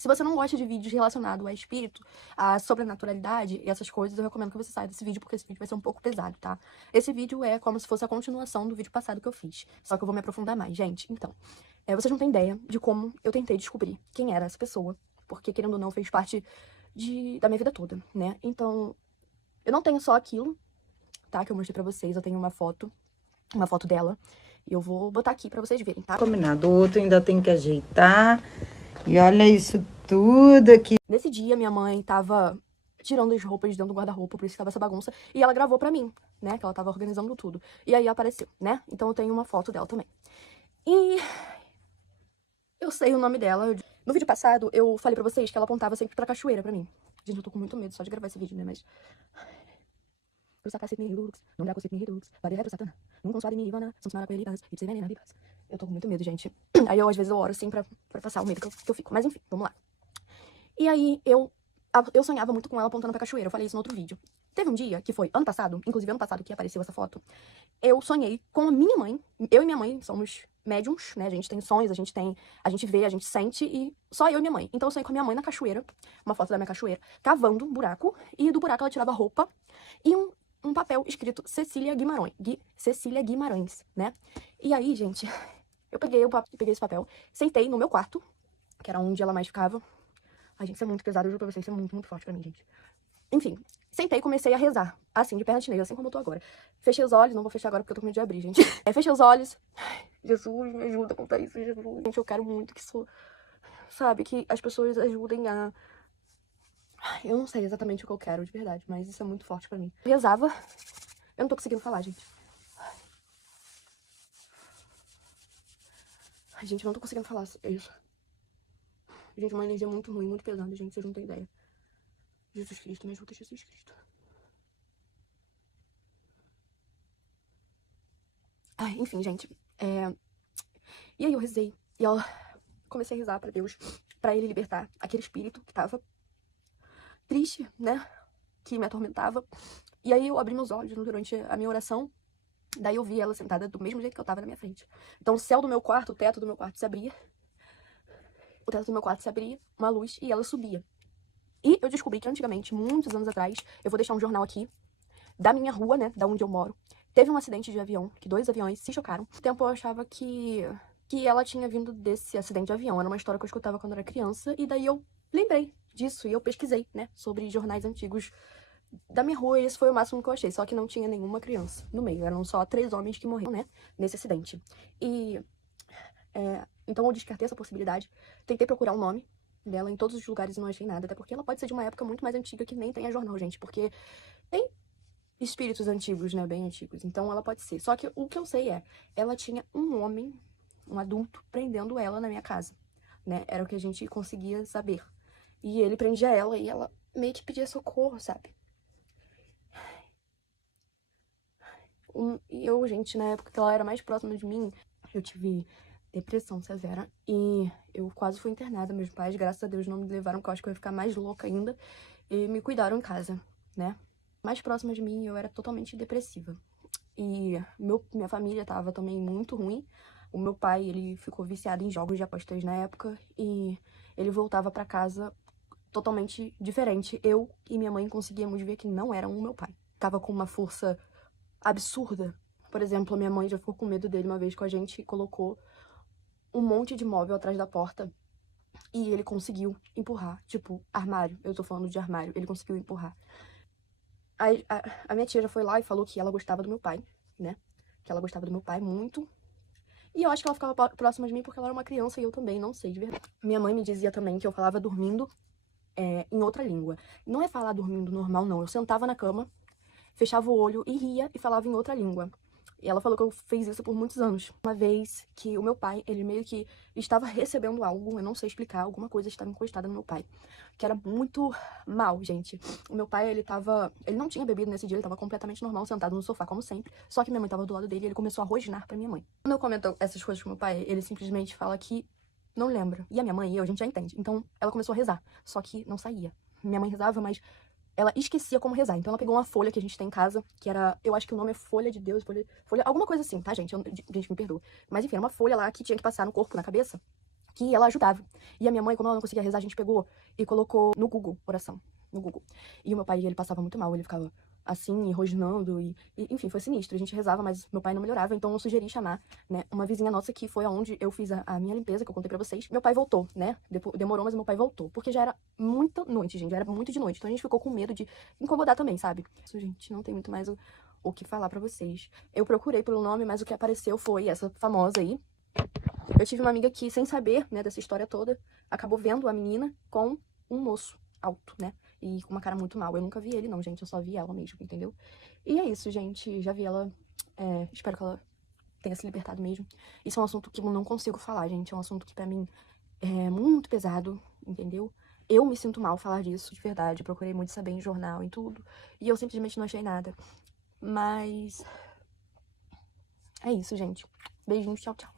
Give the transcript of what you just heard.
Se você não gosta de vídeos relacionados a espírito, a sobrenaturalidade e essas coisas, eu recomendo que você saia desse vídeo, porque esse vídeo vai ser um pouco pesado, tá? Esse vídeo é como se fosse a continuação do vídeo passado que eu fiz. Só que eu vou me aprofundar mais, gente. Então, vocês não têm ideia de como eu tentei descobrir quem era essa pessoa. Porque, querendo ou não, fez parte da minha vida toda, né? Então, eu não tenho só aquilo, tá? Que eu mostrei pra vocês. Eu tenho uma foto dela. E eu vou botar aqui pra vocês verem, tá? Combinado. O outro ainda tem que ajeitar. E olha isso tudo aqui. Nesse dia, minha mãe tava tirando as roupas de dentro do guarda-roupa, por isso que tava essa bagunça. E ela gravou pra mim, né? Que ela tava organizando tudo. E aí apareceu, né? Então eu tenho uma foto dela também. E eu sei o nome dela. No vídeo passado, eu falei pra vocês que ela apontava sempre pra cachoeira pra mim. Gente, eu tô com muito medo só de gravar esse vídeo, né? Mas... Eu sacacete me redux, não dá conceito me redux, vai retro satana, não console me ivana, são smara coelitas, e venena vivas. Eu tô com muito medo, gente. Aí às vezes eu oro assim pra passar o medo que eu fico. Mas enfim, vamos lá. E aí eu sonhava muito com ela apontando pra cachoeira. Eu falei isso no outro vídeo. Teve um dia, que foi ano passado, inclusive ano passado que apareceu essa foto, eu sonhei com a minha mãe. Eu e minha mãe somos médiums, né? A gente tem sonhos, a gente vê, a gente sente, e só eu e minha mãe. Então eu sonhei com a minha mãe na cachoeira, uma foto da minha cachoeira, cavando um buraco, e do buraco ela tirava roupa e um papel escrito Cecília Guimarães, Cecília Guimarães, né? E aí, gente, eu peguei esse papel, sentei no meu quarto, que era onde ela mais ficava. Ai, gente, isso é muito pesado, eu juro pra vocês, isso é muito, muito forte pra mim, gente. Enfim, sentei e comecei a rezar, assim, de perna chinesa, assim como eu tô agora. Fechei os olhos, não vou fechar agora porque eu tô com medo de abrir, gente. Fechei os olhos. Ai, Jesus, me ajuda a contar isso, Jesus. Gente, eu quero muito que isso, sabe, que as pessoas ajudem a... Ai, eu não sei exatamente o que eu quero, de verdade, mas isso é muito forte pra mim. Eu rezava, eu não tô conseguindo falar, gente. Ai, gente, eu não tô conseguindo falar isso. Gente, uma energia muito ruim, muito pesada, gente, vocês não têm ideia. Jesus Cristo, me ajuda, Jesus Cristo. Ai, enfim, gente. E aí eu rezei. E eu comecei a rezar pra Deus, pra ele libertar aquele espírito que tava triste, né? Que me atormentava. E aí eu abri meus olhos durante a minha oração. Daí eu vi ela sentada do mesmo jeito que eu tava na minha frente. Então o céu do meu quarto, o teto do meu quarto se abria. O teto do meu quarto se abria, uma luz, e ela subia. E eu descobri que antigamente, muitos anos atrás, eu vou deixar um jornal aqui, da minha rua, né, da onde eu moro, teve um acidente de avião, que 2 aviões se chocaram. No tempo eu achava que ela tinha vindo desse acidente de avião. Era uma história que eu escutava quando eu era criança, e daí eu lembrei disso, e eu pesquisei, né, sobre jornais antigos da minha rua, e esse foi o máximo que eu achei, só que não tinha nenhuma criança no meio, eram só 3 homens que morreram, né, nesse acidente. E, então eu descartei essa possibilidade, tentei procurar o nome dela em todos os lugares e não achei nada, até porque ela pode ser de uma época muito mais antiga que nem tenha jornal, gente, porque tem espíritos antigos, né, bem antigos, então ela pode ser. Só que o que eu sei ela tinha um homem, um adulto, prendendo ela na minha casa, né, era o que a gente conseguia saber. E ele prendia ela e ela meio que pedia socorro, sabe? E eu, gente, na época que ela era mais próxima de mim, eu tive depressão severa e eu quase fui internada. Meus pais, graças a Deus, não me levaram, porque eu acho que eu ia ficar mais louca ainda, e me cuidaram em casa, né? Mais próxima de mim, eu era totalmente depressiva. E minha família tava também muito ruim. O meu pai, ele ficou viciado em jogos de apostas na época e ele voltava pra casa totalmente diferente. Eu e minha mãe conseguíamos ver que não era o meu pai. Tava com uma força absurda. Por exemplo, minha mãe já ficou com medo dele uma vez com a gente e colocou um monte de móvel atrás da porta e ele conseguiu empurrar. Tipo, armário. Eu tô falando de armário. Ele conseguiu empurrar. A minha tia já foi lá e falou que ela gostava do meu pai, né? Que ela gostava do meu pai muito. E eu acho que ela ficava próxima de mim porque ela era uma criança e eu também, não sei de verdade. Minha mãe me dizia também que eu falava dormindo em outra língua. Não é falar dormindo normal, não. Eu sentava na cama, fechava o olho e ria e falava em outra língua. E ela falou que eu fiz isso por muitos anos. Uma vez que o meu pai, ele meio que estava recebendo algo, eu não sei explicar, alguma coisa estava encostada no meu pai, que era muito mal, gente. O meu pai, ele não tinha bebido nesse dia, ele estava completamente normal, sentado no sofá, como sempre. Só que minha mãe estava do lado dele e ele começou a rosnar pra minha mãe. Quando eu comento essas coisas com meu pai, ele simplesmente fala que não lembra. E a minha mãe e eu, a gente já entende. Então, ela começou a rezar, só que não saía. Minha mãe rezava, mas ela esquecia como rezar. Então ela pegou uma folha que a gente tem em casa, que era, eu acho que o nome é folha de Deus, folha alguma coisa assim, tá, gente? Gente, me perdoa. Mas enfim, era uma folha lá que tinha que passar no corpo, na cabeça, que ela ajudava. E a minha mãe, como ela não conseguia rezar, a gente pegou e colocou no Google, oração, no Google. E o meu pai, ele passava muito mal, ele ficava assim, rosnando, enfim, foi sinistro. A gente rezava, mas meu pai não melhorava, então eu sugeri chamar, né, uma vizinha nossa que foi aonde eu fiz a minha limpeza, que eu contei pra vocês. Meu pai voltou, né, demorou, mas meu pai voltou, porque já era muita noite, gente, já era muito de noite, então a gente ficou com medo de incomodar também, sabe? Isso, gente, não tem muito mais o que falar pra vocês. Eu procurei pelo nome, mas o que apareceu foi essa famosa aí. Eu tive uma amiga que, sem saber, né, dessa história toda, acabou vendo a menina com um moço alto, né? E com uma cara muito mal. Eu nunca vi ele, não, gente. Eu só vi ela mesmo, entendeu? E é isso, gente. Já vi ela. Espero que ela tenha se libertado mesmo. Isso é um assunto que eu não consigo falar, gente. É um assunto que, pra mim, é muito pesado, entendeu? Eu me sinto mal falar disso, de verdade. Eu procurei muito saber em jornal, em tudo. E eu simplesmente não achei nada. Mas... é isso, gente. Beijinhos, tchau, tchau.